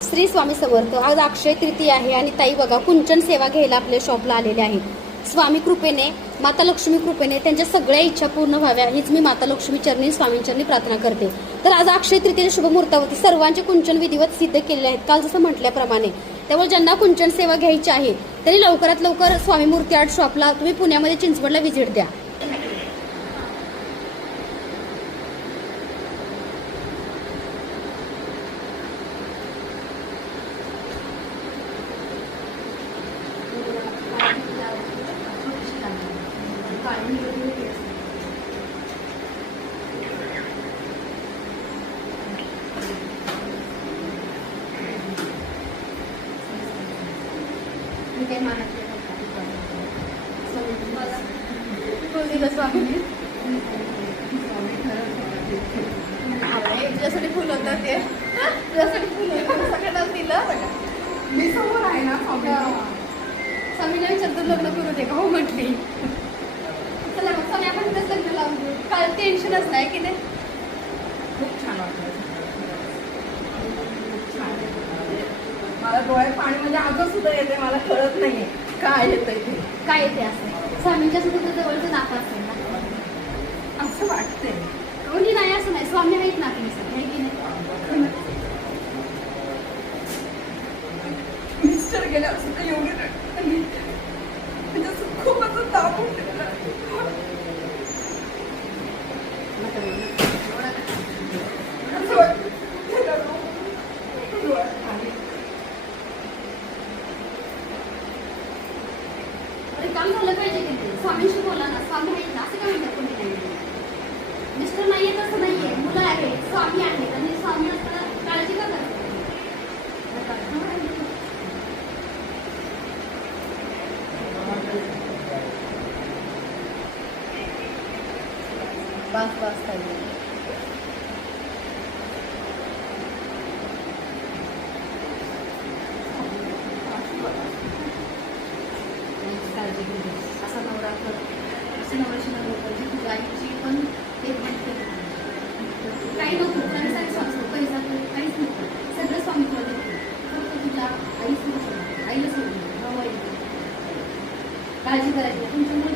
श्री स्वामी समर्थ. आज अक्षय तृतीया आहे आणि ताई बघा कुंचन सेवा घ्यायला आपल्या शॉपला आलेले आहेत. स्वामी कृपेने, माता लक्ष्मी कृपेने त्यांच्या सगळ्या इच्छा पूर्ण व्हाव्या हीच मी माता लक्ष्मी चरणी, स्वामींचरणी प्रार्थना करते. तर आज अक्षय तृतीया शुभ मुहूर्तावरती सर्वांचे कुंचन विधिवत सिद्ध केलेले आहेत काल जसं म्हटल्याप्रमाणे. त्यामुळे ज्यांना कुंचन सेवा घ्यायची आहे त्यांनी लवकरात लवकर स्वामी मूर्ती आर्ट शॉपला, तुम्ही पुण्यामध्ये चिंचवडला व्हिजिट द्या. तुझ्यासाठी फुल होतं ते, तुझ्यासाठी फुल होतं सगळ्यांना दिलं. मी समोर आहे ना. स्वामीला विचारतो लग्न करू दे का? हो म्हटली. चला मग स्वामी आपण तिथंच लग्न लावून देऊ. काय टेन्शनच नाही की नाही. खूप छान वाटलं. मला डोळ्यात पाणी म्हणजे अजून सुद्धा येते, मला कळत नाहीये काय येतंय ते. काय येते असं स्वामींच्या सुद्धा जवळचं नातं असेल ना असं वाटतंय. कोणी नाही असं नाही, स्वामी आहेत ना तुम्ही सर, की नाही. मिस्टर गेल्यावर सुद्धा एवढी रडली. म्हणजे असं खूप असं दाबून ठेवलं. असं वाटतं त्याला डोळ्यात पाणी. अरे काम झालं पाहिजे की नाही. स्वामींशी बोला ना, स्वामी आहेत ना, असं काय म्हणतात कोणी नाही. मिस्टर नाहीये तसं नाहीये, मुलं आहेत, स्वामी आहेत आणि स्वामी असताना काळजी का करतात. बस बस खाली. असा नवरा कर, असे नवऱ्याची नवरा कर, जी तुझ्या आईची पण एक बनते. काही नको, काही सारी स्वामी पैसा काहीच नको, सगळं स्वामी तुला देतो. फक्त तुझ्या आईच नको, आईला सोडून भाऊ आई काळजी करायची तुमच्यामुळे